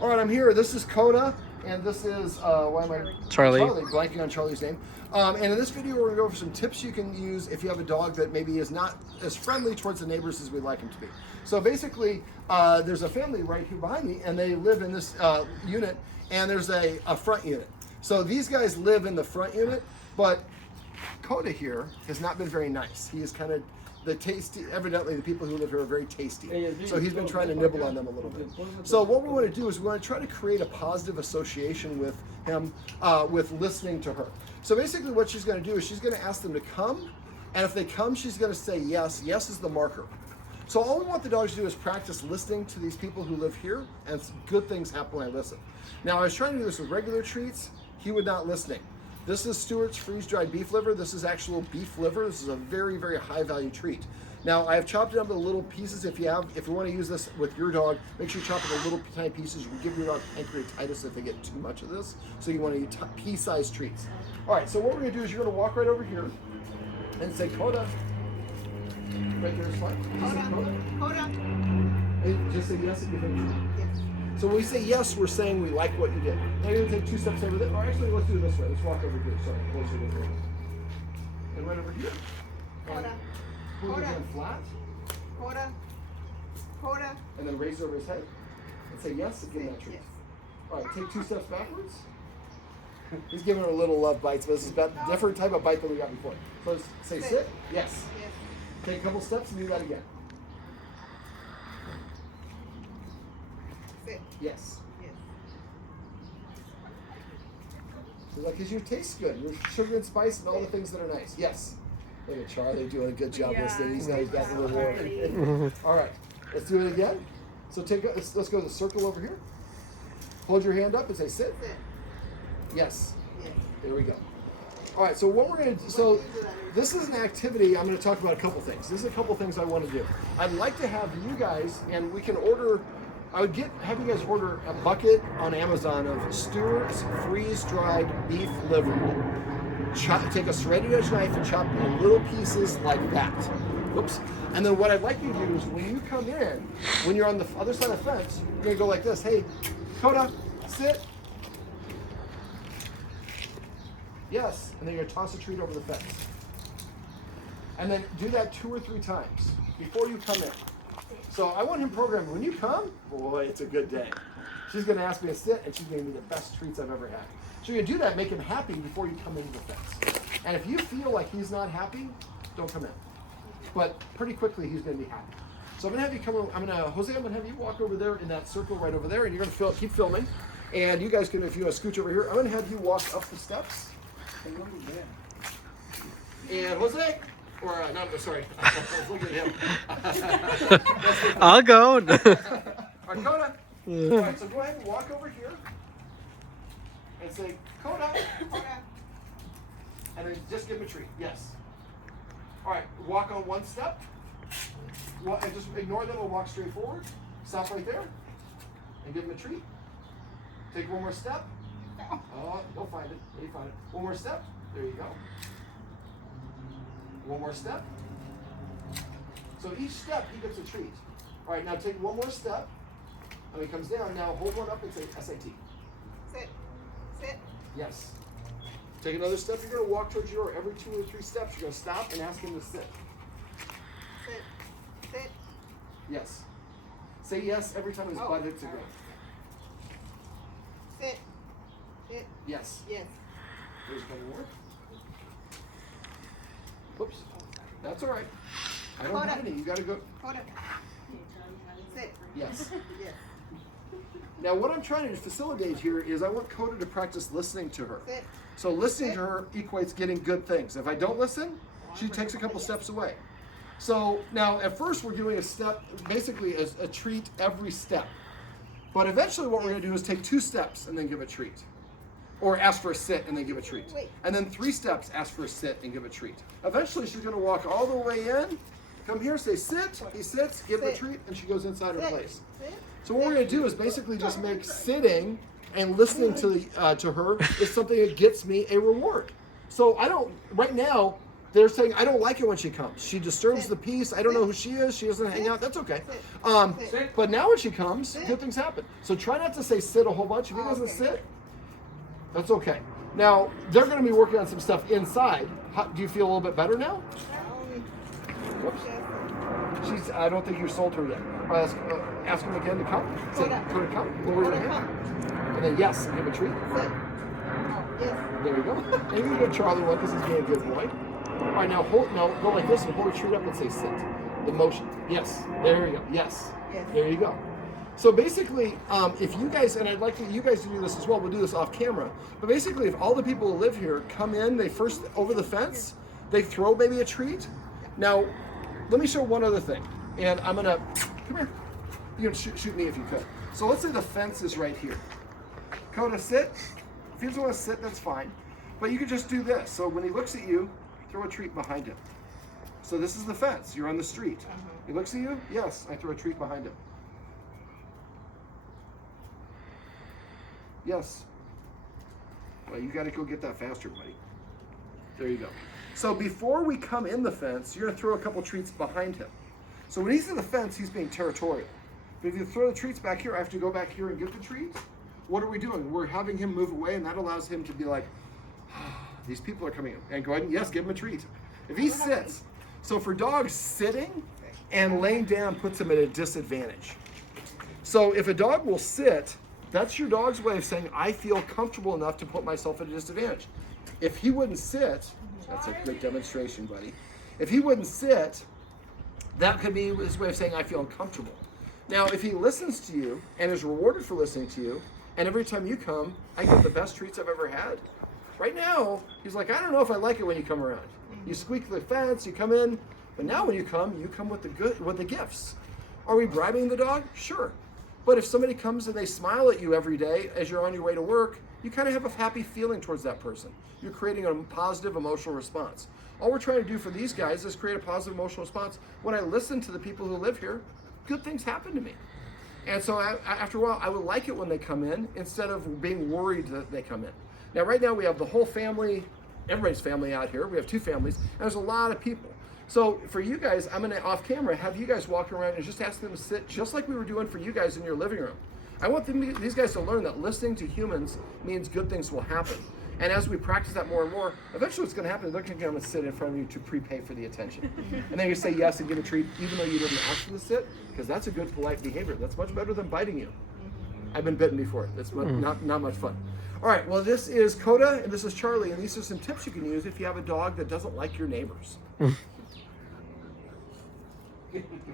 All right, I'm here. This is Koda, and this is, why am I? Charlie. Blanking on Charlie's name. And in this video, we're going to go over some tips you can use if you have a dog that maybe is not as friendly towards the neighbors as we'd like him to be. So basically, there's a family right here behind me, and they live in this unit, and there's a front unit. So these guys live in the front unit, but Koda here has not been very nice. He is kind of evidently the people who live here are very tasty. So he's been trying to nibble on them a little bit. So what we want to do is we want to try to create a positive association with him, with listening to her. So basically what she's going to do is she's going to ask them to come, and if they come, she's going to say yes. Yes is the marker. So all we want the dogs to do is practice listening to these people who live here, and good things happen when I listen. Now I was trying to do this with regular treats. He would not listening. This is Stewart's freeze-dried beef liver. This is actual beef liver. This is a very, very high-value treat. Now, I have chopped it up into little pieces. If you want to use this with your dog, make sure you chop it into little tiny pieces. You can give your dog pancreatitis if they get too much of this. So you want to use pea-sized treats. All right, so what we're going to do is you're going to walk right over here and say, Koda. Right there is fine. Koda. And just say yes if you think. Yes. So when we say yes, we're saying we like what you did. Now you're going to take 2 steps over there. Or actually, let's do it this way. Let's walk over here. Sorry, closer to here. And right over here. Koda. Hold your hand flat. Koda. Koda. And then raise over his head. And say yes and give him that treat. Yes. All right, take 2 steps backwards. He's giving her a little love bites, but this is a different type of bite than we got before. So let's say sit. Yes. Yes. Take a couple steps and do that again. Sit. Yes. Yes. So like, because you taste good. You're sugar and spice and all the things that are nice. Yes. Look at Charlie doing a good job listening. He's got the reward. All right, let's do it again. So let's go to the circle over here. Hold your hand up and say sit. Sit. Yes. Yes. There we go. All right, so what we're going to do, so this is an activity. I'm going to talk about a couple things. This is a couple things I want to do. I'd like to have you guys, and we can order, I would have you guys order a bucket on Amazon of Stewart's freeze-dried beef liver. Take a serrated edge knife and chop it in little pieces like that. Oops. And then what I'd like you to do is when you come in, when you're on the other side of the fence, you're going to go like this. Hey, Koda, sit. Yes. And then you're going to toss a treat over the fence. And then do that 2 or 3 times before you come in. So I want him programmed. When you come, boy, it's a good day. She's going to ask me to sit, and she's going to give me the best treats I've ever had. So you're going to do that, make him happy before you come into the fence. And if you feel like he's not happy, don't come in. But pretty quickly, he's going to be happy. So I'm going to have you come over. Jose, I'm going to have you walk over there in that circle right over there, and you're going to keep filming. And you guys can, if you want to scooch over here, I'm going to have you walk up the steps. And Jose, or no, sorry, I was looking at him. I'll go. All right, Koda. All right, so go ahead and walk over here and say, Koda. And then just give him a treat. Yes. All right, walk on 1 step. And just ignore them and walk straight forward. Stop right there and give him a treat. Take 1 more step. Oh, you'll find it. You find it. 1 more step. There you go. 1 more step. So each step he gets a treat. All right, now take 1 more step. And he comes down. Now hold one up and say SAT. Sit. Sit. Yes. Take another step. You're going to walk towards your door. Every 2 or 3 steps, you're going to stop and ask him to sit. Sit. Sit. Yes. Say yes every time his butt hits the ground. Sit. Sit. Yes. Yes. There's 1 more. Whoops. That's all right. I don't have any. You got to go. Koda. Sit. Yes. Yes. Now, what I'm trying to facilitate here is I want Koda to practice listening to her. Sit. So listening to her equates getting good things. If I don't listen, she takes a couple steps away. So now at first we're doing a step, basically a treat every step. But eventually what we're going to do is take 2 steps and then give a treat. Or ask for a sit and then give a treat. And then 3 steps, ask for a sit and give a treat. Eventually she's going to walk all the way in, come here, say sit, he sits, give him a treat, and she goes inside her place. So what we're going to do is basically just make sitting and listening to her is something that gets me a reward. So right now, they're saying, I don't like it when she comes. She disturbs the peace. I don't know who she is. She doesn't hang out. That's okay. But now when she comes, good things happen. So try not to say sit a whole bunch. If he doesn't sit, that's okay. Now, they're going to be working on some stuff inside. Do you feel a little bit better now? Whoops. I don't think you sold her yet. Ask him again to come. Say, Koda, come. Lower your hand. And then yes, give a treat. Yes. There you go. And you can go Charlie one because he's being a good boy. All right, now go like this and hold a treat up and say sit. The motion. Yes. There you go. Yes. There you go. So basically, if you guys, and I'd like you guys to do this as well, we'll do this off camera, but basically if all the people who live here come in, they first, over the fence, they throw maybe a treat. Now, let me show one other thing. And I'm gonna, come here. You can shoot me if you could. So let's say the fence is right here. Koda, sit. If he doesn't want to sit, that's fine. But you could just do this. So when he looks at you, throw a treat behind him. So this is the fence. You're on the street. He looks at you. Yes, I throw a treat behind him. Yes. Well, you got to go get that faster, buddy. There you go. So before we come in the fence, you're going to throw a couple treats behind him. So when he's in the fence, he's being territorial. But if you throw the treats back here, I have to go back here and get the treats. What are we doing? We're having him move away, and that allows him to be like, these people are coming in. And go ahead and, yes, give him a treat. If he sits, so for dogs, sitting and laying down puts him at a disadvantage. So if a dog will sit, that's your dog's way of saying, I feel comfortable enough to put myself at a disadvantage. If he wouldn't sit, that's a good demonstration, buddy. If he wouldn't sit, that could be his way of saying, I feel uncomfortable. Now, if he listens to you and is rewarded for listening to you, and every time you come, I get the best treats I've ever had. Right now, he's like, I don't know if I like it when you come around. You squeak the fence, you come in, but now when you come with the gifts. Are we bribing the dog? Sure. But if somebody comes and they smile at you every day as you're on your way to work, you kind of have a happy feeling towards that person. You're creating a positive emotional response. All we're trying to do for these guys is create a positive emotional response. When I listen to the people who live here, good things happen to me. And so after a while, I would like it when they come in instead of being worried that they come in. Now, right now we have the whole family, everybody's family out here. We have 2 families, and there's a lot of people. So for you guys, I'm gonna, off camera, have you guys walk around and just ask them to sit just like we were doing for you guys in your living room. I want these guys to learn that listening to humans means good things will happen. And as we practice that more and more, eventually what's gonna happen, they're gonna come and sit in front of you to prepay for the attention. And then you say yes and give a treat, even though you didn't ask them to sit, because that's a good, polite behavior. That's much better than biting you. I've been bitten before. That's not much fun. All right, well, this is Koda, and this is Charlie, and these are some tips you can use if you have a dog that doesn't like your neighbors.